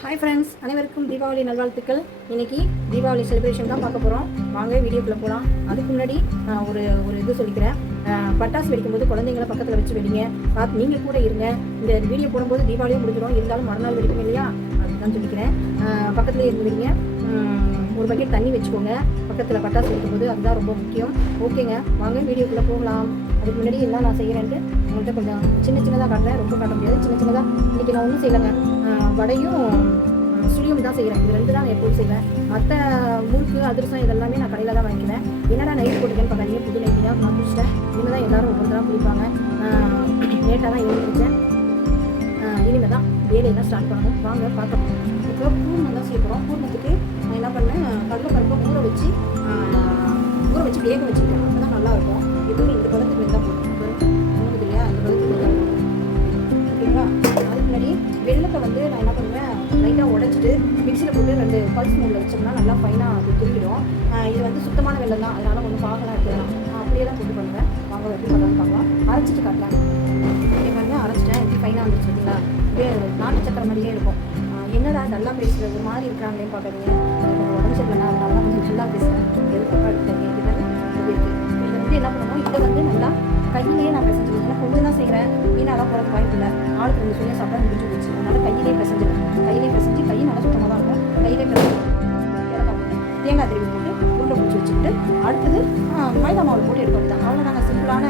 Hi friends, அனைவருக்கும் தீபாவளி நல்வாழ்த்துக்கள். இன்றைக்கி தீபாவளி செலிப்ரேஷன் தான் பார்க்க போகிறோம். வாங்க வீடியோக்குள்ளே போகலாம். அதுக்கு முன்னாடி ஒரு இது சொல்லிக்கிறேன். பட்டாசு வெடிக்கும்போது குழந்தைங்களை பக்கத்தில் வச்சு வெடிங்க. நீங்கள் கூட இருங்க. இந்த வீடியோ போடும்போது தீபாவளியும் முடிஞ்சிடும், இருந்தாலும் மறுநாள் வெடிக்கணும் இல்லையா, அதுதான் சொல்லிக்கிறேன். பக்கத்துலேயே இருந்து வெடிங்க. ஒரு பக்கெட் தண்ணி வச்சுக்கோங்க பக்கத்தில் பட்டாசு வெடிக்கும்போது, அதுதான் ரொம்ப முக்கியம். ஓகேங்க, வாங்க வீடியோக்குள்ளே போகலாம். அதுக்கு முன்னாடி எல்லாம் நான் செய்கிறேன்ட்டு உங்கள்கிட்ட கொஞ்சம் சின்னதாக காட்டுறேன். ரொம்ப காட்ட முடியாது, சின்னதாக. இன்றைக்கி நான் ஒன்றும் செய்யலைங்க. வடையும் சுழியும் தான் செய்கிறேன். இது ரெண்டு தான் எப்போதும் செய்வேன். மற்ற முறுக்கு அதிரசம் இதெல்லாமே நான் கடையில் தான் வாங்கிக்குவேன். என்னடா நைட் போட்டுக்கேன்னு பார்க்காதீங்க, புது நைட்டு தான் நான் குடிச்சிட்டேன். இனிமேல் தான் எல்லோரும் ஒவ்வொருத்தராக குடிப்பாங்க. லேட்டாக தான் எழுந்திரிச்சேன். இனிமேல் தான் வேலையெல்லாம் ஸ்டார்ட் பண்ணணும். வாங்க பார்க்கலாம். இப்போ பூர்ணம் தான் சேர்க்குறோம். பூர்ணத்துக்கு நான் என்ன பண்ணேன், கடலைப்பருப்பை ஊற வச்சு வேக வச்சுக்கிட்டேன். அப்போ தான் நல்லாயிருக்கும். எப்பவுமே இந்த பதத்துக்கு இருந்தால் போதும். ஒன்றும் இல்லையா, அந்த பதத்துக்கு இருந்தால் போதும். ஓகேங்களா? அதுக்கு முன்னாடி வெள்ளத்தை நான் என்ன பண்ணுவேன், லைட்டாக உடைச்சிட்டு மிக்சியில் போட்டு 2 பல்ஸ் மூடில் வச்சோம்னா நல்லா ஃபைனாக அது துருவிடும். இது சுத்தமான வெள்ளம் தான், அதனால் ஒன்றும் பாகலாம் இருக்கலாம். நான் அப்படியே தான் போட்டு பண்ணுவேன். வாங்க எப்படி பண்ணலான்னு பார்க்கலாம். அரைச்சிட்டு காட்டலாம். பாருங்க, அரைச்சிட்டேன். எப்படி ஃபைனாக வந்துச்சு பார்த்தீங்களா? இதே நாட்டு சக்கரை மாதிரியே இருக்கும். என்னடா நல்லா பேசுகிறது, ஒரு மாதிரி இருக்கிறாங்களே பார்க்குறீங்க. உடம்பு சரியில்லைனா அதனால தான் கொஞ்சம் நல்லா பேசுகிறேன். எது தப்பாக எடுத்துங்க. இது என்ன பண்ணணும், இதை நல்லா கையிலேயே நான் பிசைஞ்சிருக்கேன். ஏன்னா கொஞ்சம் தான் செய்கிறேன், மீனெல்லாம் போகிறதுக்கு வாய்ப்பு இல்லை. ஆளுக்கு 2 சொல்லி சாப்பிட்டா முடிஞ்சு போச்சு. அதனால் கையிலே பிசைஞ்சிடும். கையிலே பிசைஞ்சு கை நல்லா சுத்தமாக தான் இருக்கும். கையிலே பிசைஞ்சு தேங்காய் திருவி போட்டு உருண்டை பிடிச்சி வச்சுக்கிட்டு அடுத்தது மைதா மாவு போட்டு எடுக்க வேண்டியதான். அவ்வளோ நாங்கள் சிம்பிளான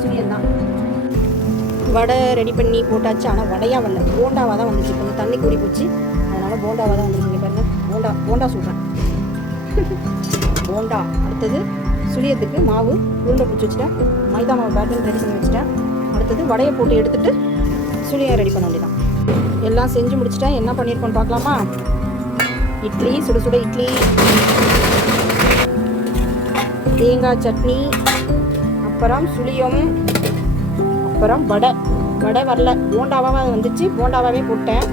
சுழியல் தான். வடை ரெடி பண்ணி போட்டாச்சு. ஆனால் வடையாக வரல, போண்டாவாக தான் வந்துச்சு. கொஞ்சம் தண்ணி கூடி போச்சு, அதனால் போண்டாவாக தான் வந்துருக்குங்க. பாருங்க, போண்டா சொல்கிறேன். போண்டா. அடுத்தது சுழியத்துக்கு மாவு உருண்டை பிடிச்சி வச்சுட்டேன். மைதா மாவு பேட்டர் ரெடி பண்ணி வச்சுட்டேன். அடுத்தது வடையை போட்டு எடுத்துகிட்டு சுழியை ரெடி பண்ண வேண்டியதான். எல்லாம் செஞ்சு முடிச்சுட்டேன். என்ன பண்ணியிருக்கோன்னு பார்க்கலாமா? இட்லி, சுட சுட இட்லி, தேங்காய் சட்னி, அப்புறம் சுழியம், அப்புறம் வடை வரல, போண்டாவாக வந்துச்சு. போண்டாவே போட்டேன்.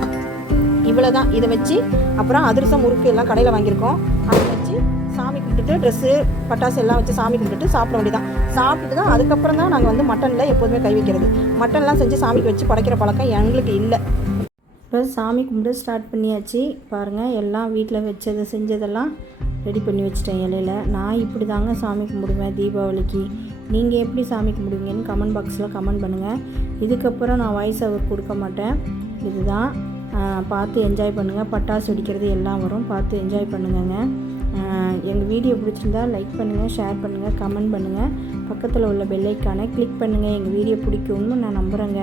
இவ்வளோ தான். இதை வச்சு அப்புறம் அதிரசம் முறுக்கு எல்லாம் கடையில் வாங்கியிருக்கோம். அதை வச்சு சாமி கும்பிட்டுட்டு ட்ரெஸ்ஸு பட்டாசு எல்லாம் வச்சு சாமி கும்பிட்டுட்டு சாப்பிட வேண்டியதான். சாப்பிட்டுட்டு தான் அதுக்கப்புறம் தான் நாங்கள் மட்டனில் எப்போதுமே கை வைக்கிறது. மட்டன்லாம் செஞ்சு சாமிக்கு வச்சு படைக்கிற பழக்கம் எங்களுக்கு இல்லை. இப்போ சாமி கும்பிட்டு ஸ்டார்ட் பண்ணியாச்சு. பாருங்கள், எல்லாம் வீட்டில் செஞ்சதெல்லாம் ரெடி பண்ணி வச்சுட்டேன் இலையில். நான் இப்படி தாங்க சாமி கும்பிடுவேன் தீபாவளிக்கு. நீங்கள் எப்படி சாமி கும்பிடுவீங்கன்னு கமெண்ட் பாக்ஸில் கமெண்ட் பண்ணுங்கள். இதுக்கப்புறம் நான் வாய்ஸ் ஓவர் கொடுக்க மாட்டேன். இதுதான், பார்த்து என்ஜாய் பண்ணுங்கள். பட்டாசு வெடிக்கிறது எல்லாம் வரும், பார்த்து என்ஜாய் பண்ணுங்கங்க. எங்கள் வீடியோ பிடிச்சிருந்தா லைக் பண்ணுங்கள், ஷேர் பண்ணுங்கள், கமெண்ட் பண்ணுங்கள். பக்கத்தில் உள்ள பெல் ஐக்கானை கிளிக் பண்ணுங்கள். எங்கள் வீடியோ பிடிக்கும்னு நான் நம்புகிறேங்க.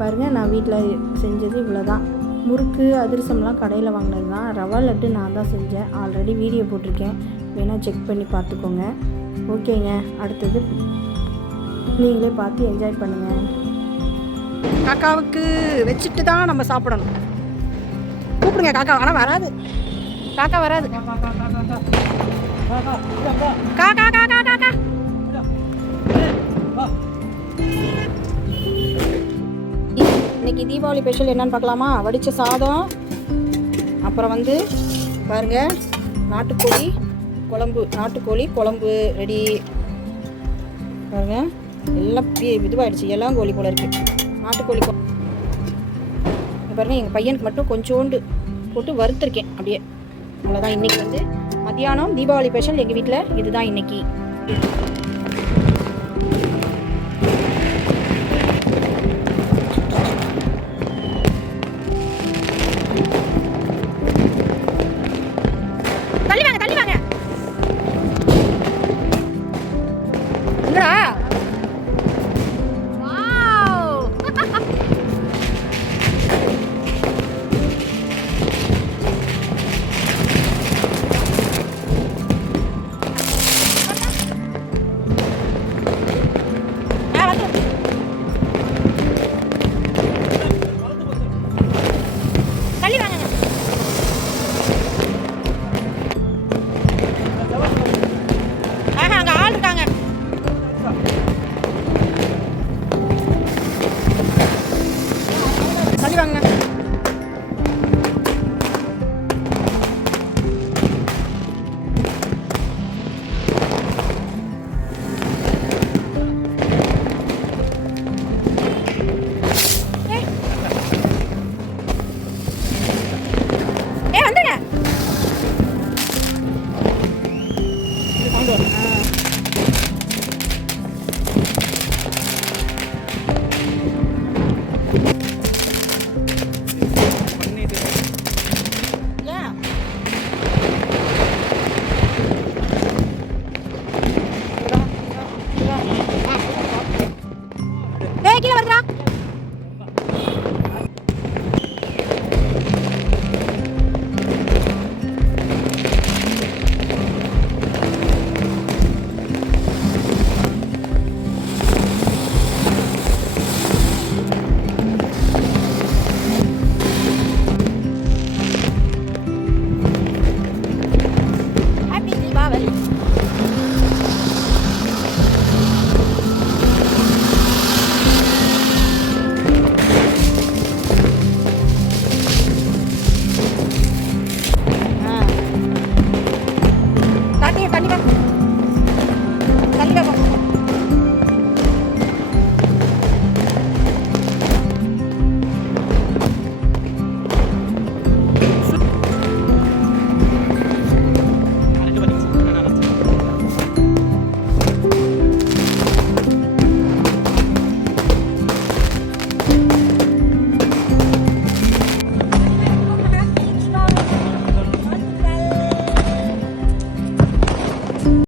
பாருங்கள், நான் வீட்டில் செஞ்சது இவ்வளோ தான். முறுக்கு அதிரசம்லாம் கடையில் வாங்கினது தான். ரவா லட்டு நான் தான் செஞ்சேன். ஆல்ரெடி வீடியோ போட்டிருக்கேன், வேணால் செக் பண்ணி பார்த்துக்கோங்க. ஓகேங்க, அடுத்தது நீங்களே பார்த்து என்ஜாய் பண்ணுங்கள். காக்காவுக்கு வச்சுட்டு தான் நம்ம சாப்பிடணும். கூப்பிடுங்க காக்கா, ஆனால் வராது. காக்கா வராது. காக்கா காக்கா காக்கா. இன்னைக்கு தீபாவளி ஸ்பெஷல் என்னன்னு பார்க்கலாமா? வடித்த சாதம், அப்புறம் பாருங்கள், நாட்டுக்கோழி குழம்பு ரெடி. பாருங்கள், எல்லாம் இதுவாகிடுச்சு. எல்லாம் கோழி போல் இருக்குது. நாட்டுக்கோழி பாருங்கள், எங்கள் பையனுக்கு மட்டும் கொஞ்சோண்டு போட்டு வறுத்துருக்கேன் அப்படியே. அவ்வளோதான். இன்றைக்கி மத்தியானம் தீபாவளி ஸ்பெஷல் எங்கள் வீட்டில் இதுதான் இன்றைக்கி.